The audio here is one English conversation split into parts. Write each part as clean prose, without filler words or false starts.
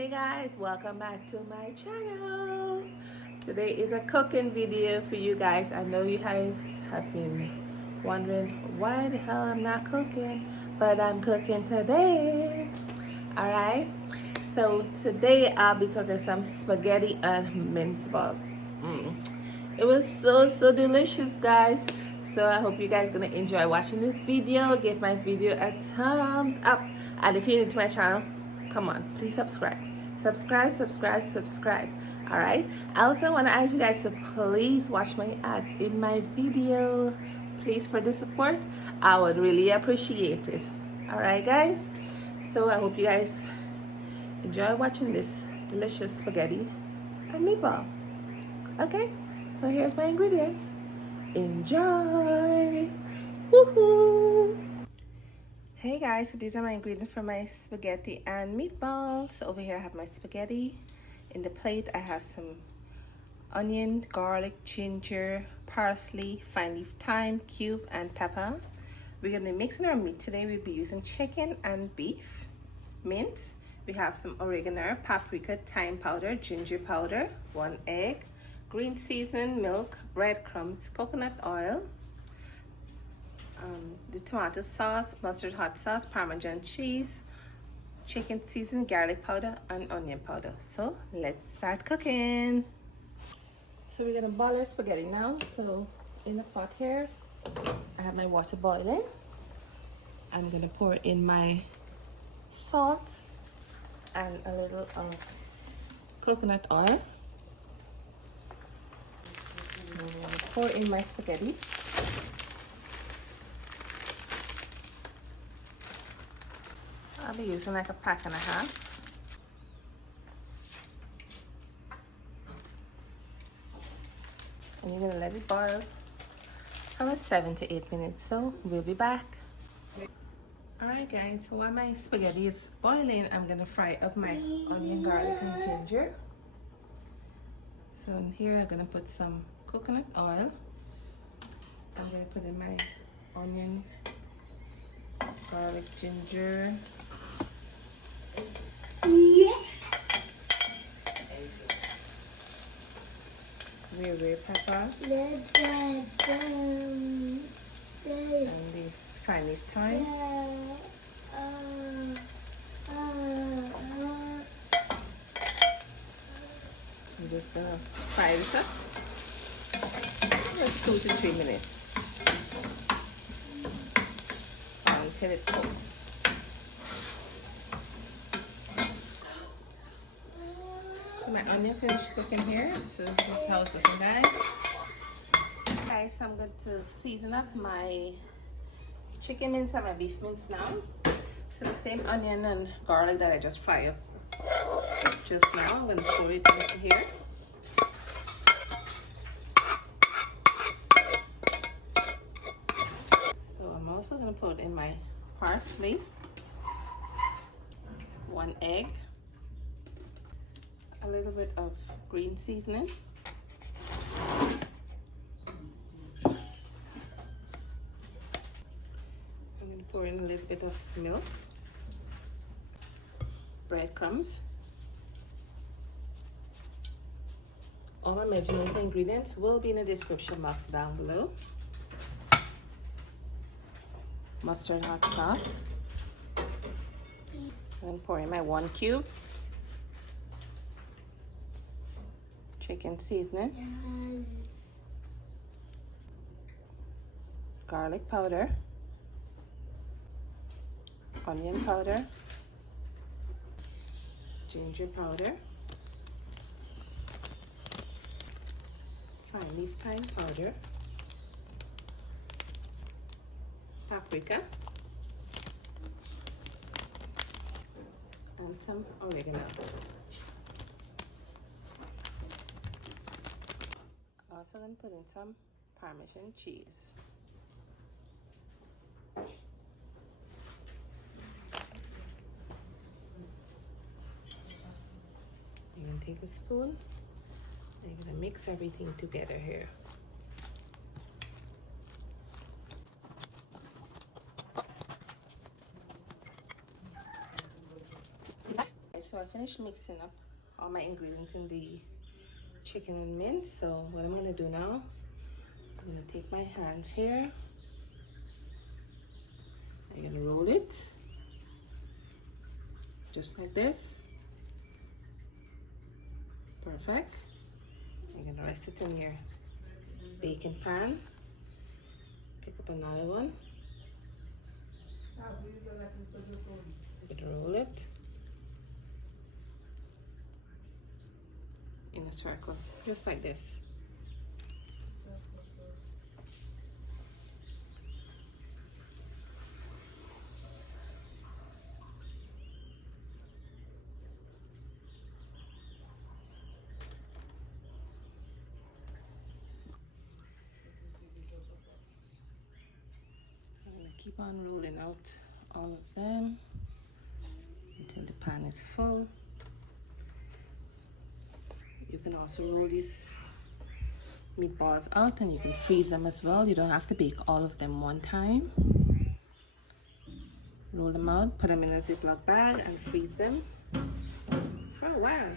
Hey guys, welcome back to my channel. Today is a cooking video for you guys. I know you guys have been wondering why the hell I'm not cooking, but I'm cooking today. Alright, so today I'll be cooking some spaghetti and mince ball. It was so delicious, guys. So I hope you guys gonna enjoy watching this video. Give my video a thumbs up, and if you're new to my channel, come on, please subscribe. Subscribe. All right. I also want to ask you guys to please watch my ads in my video. Please, for the support, I would really appreciate it. All right, guys. So I hope you guys enjoy watching this delicious spaghetti and meatball. Okay. So here's my ingredients. Enjoy. Woohoo! Hey guys, so these are my ingredients for my spaghetti and meatballs. So over here I have my spaghetti. In the plate I have some onion, garlic, ginger, parsley, fine leaf thyme, cube, and pepper. We're going to be mixing our meat today. We'll be using chicken and beef mince. We have some oregano, paprika, thyme powder, ginger powder, 1 egg, green seasoning, milk, breadcrumbs, coconut oil, the tomato sauce, mustard hot sauce, Parmesan cheese, chicken seasoning, garlic powder, and onion powder. So let's start cooking. So we're gonna boil our spaghetti now. So in the pot here, I have my water boiling. I'm gonna pour in my salt and a little of coconut oil. I'm gonna pour in my spaghetti. I'll be using like a pack and a half. And you're gonna let it boil for about 7 to 8 minutes. So we'll be back. Alright guys, so while my spaghetti is boiling, I'm gonna fry up my onion, garlic, and ginger. So in here I'm gonna put some coconut oil. I'm gonna put in my onion, garlic, ginger. Wiri pepper and the fine leaf thyme. I'm just gonna fry this up for 2 to 3 minutes until it's cooked. My onion finished cooking here, so this is how it's looking, guys. Guys, so I'm going to season up my chicken mince and my beef mince now. So the same onion and garlic that I just fried up just now, I'm going to pour it into here. So I'm also going to put in my parsley, 1 egg, a little bit of green seasoning, I'm going to pour in a little bit of milk, breadcrumbs. All my measurements and ingredients will be in the description box down below. Mustard hot sauce. I'm going to pour in my 1 cube. Chicken seasoning, garlic powder, onion powder, ginger powder, fine leaf thyme powder, paprika, and some oregano. Also going to put in some Parmesan cheese. You're going to take a spoon and you're going to mix everything together here. so I finished mixing up all my ingredients in the chicken and mince. So what I'm gonna do now, I'm gonna take my hands here. I'm gonna roll it just like this. Perfect. You're gonna rest it in your baking pan. Pick up another one. Roll it in a circle, just like this. I'm gonna keep on rolling out all of them until the pan is full. You can also roll these meatballs out and you can freeze them as well. You don't have to bake all of them one time. Roll them out, put them in a Ziploc bag and freeze them for a while.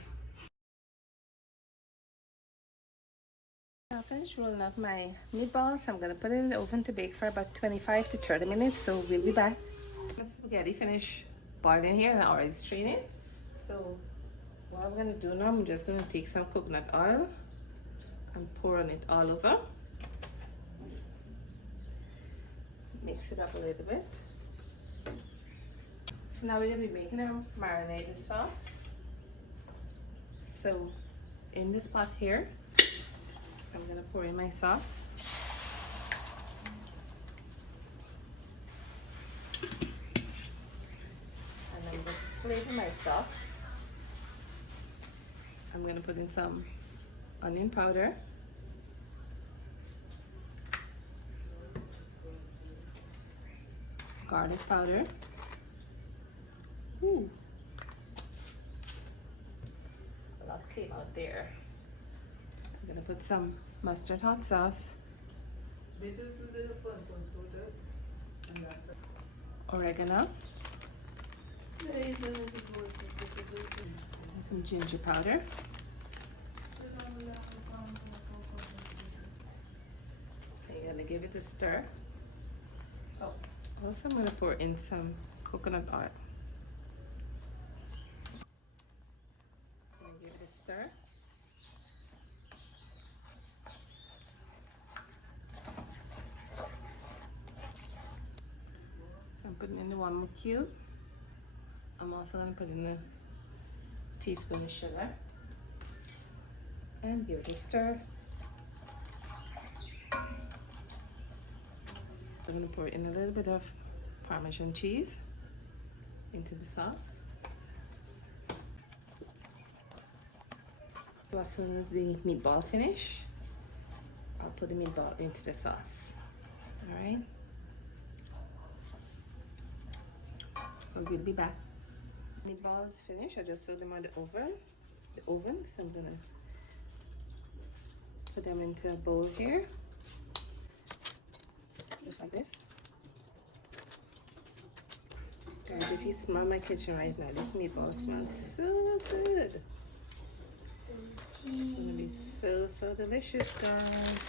I finished rolling out my meatballs. I'm gonna put it in the oven to bake for about 25 to 30 minutes, so we'll be back. The spaghetti finished boiling here and I already strained it. So what I'm gonna do now, I'm just gonna take some coconut oil and pour on it all over. Mix it up a little bit. So now we're gonna be making our marinated sauce. So in this pot here, I'm gonna pour in my sauce. And I'm going to flavor my sauce. I'm gonna put in some onion powder, garlic powder. Ooh. A lot came out there. I'm gonna put some mustard hot sauce, oregano, and some ginger powder. So you're gonna give it a stir. Oh, also I'm gonna pour in some coconut oil. Give it a stir. So I'm putting in the 1 more cube. I'm also going to put in a teaspoon of sugar and give it a stir. I'm going to pour in a little bit of Parmesan cheese into the sauce. So as soon as the meatball finish, I'll put the meatball into the sauce. All right. We'll be back. Meatballs finished. I just threw them on the oven. So I'm gonna put them into a bowl here, just like this. Guys, if you smell my kitchen right now, this meatball smells so good. It's gonna be so delicious, guys.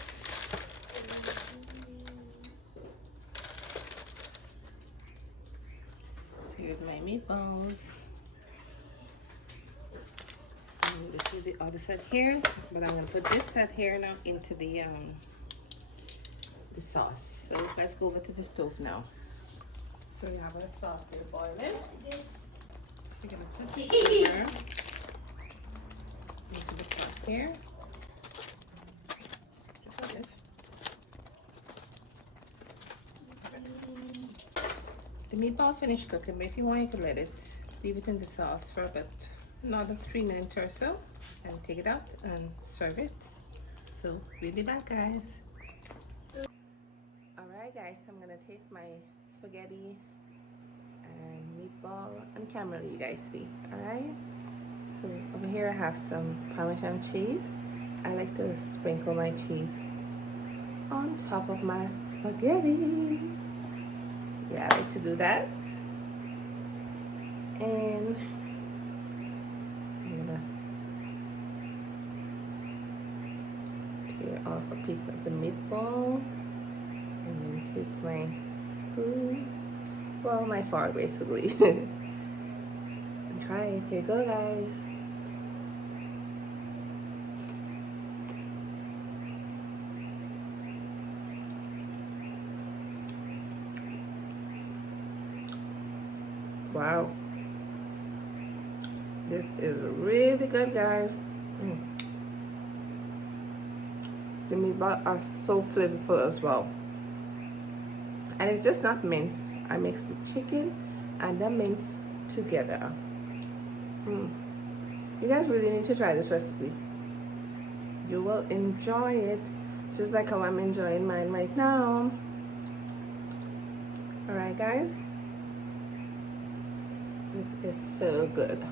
So here's my meatballs. And this is the other side here, but I'm gonna put this side here now into the sauce. So let's go over to the stove now. So we have our sauce here boiling. We're gonna put the sugar into the pot here. Just like this. The meatball finished cooking, but if you want, you could let it, leave it in the sauce for about another 3 minutes or so, and take it out and serve it. So we'll be back, guys. All right, guys. So I'm gonna taste my spaghetti and meatball on camera. You guys see? All right. So over here I have some Parmesan cheese. I like to sprinkle my cheese on top of my spaghetti. Yeah, I like to do that. And tear off a piece of the meatball and then take my spoon, well, my fork basically, and try it. Here you go, guys. Wow, this is really good, guys. The meatballs are so flavorful as well, and it's just not mince. I mixed the chicken and the mince together. You guys really need to try this recipe. You will enjoy it just like how I'm enjoying mine right now. All right, guys. This is so good.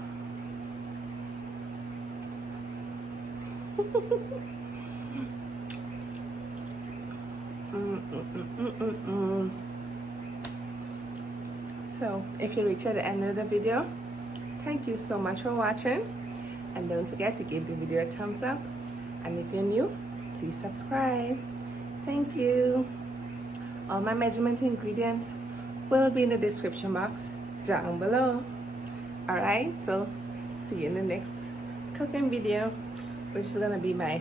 So if you reach at the end of the video, thank you so much for watching, and don't forget to give the video a thumbs up, and if you're new, please subscribe. Thank you. All my measurement ingredients will be in the description box down below. Alright, so see you in the next cooking video, which is gonna be my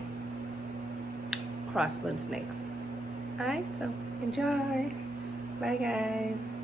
crossbuns next. Alright, so enjoy. Bye, guys.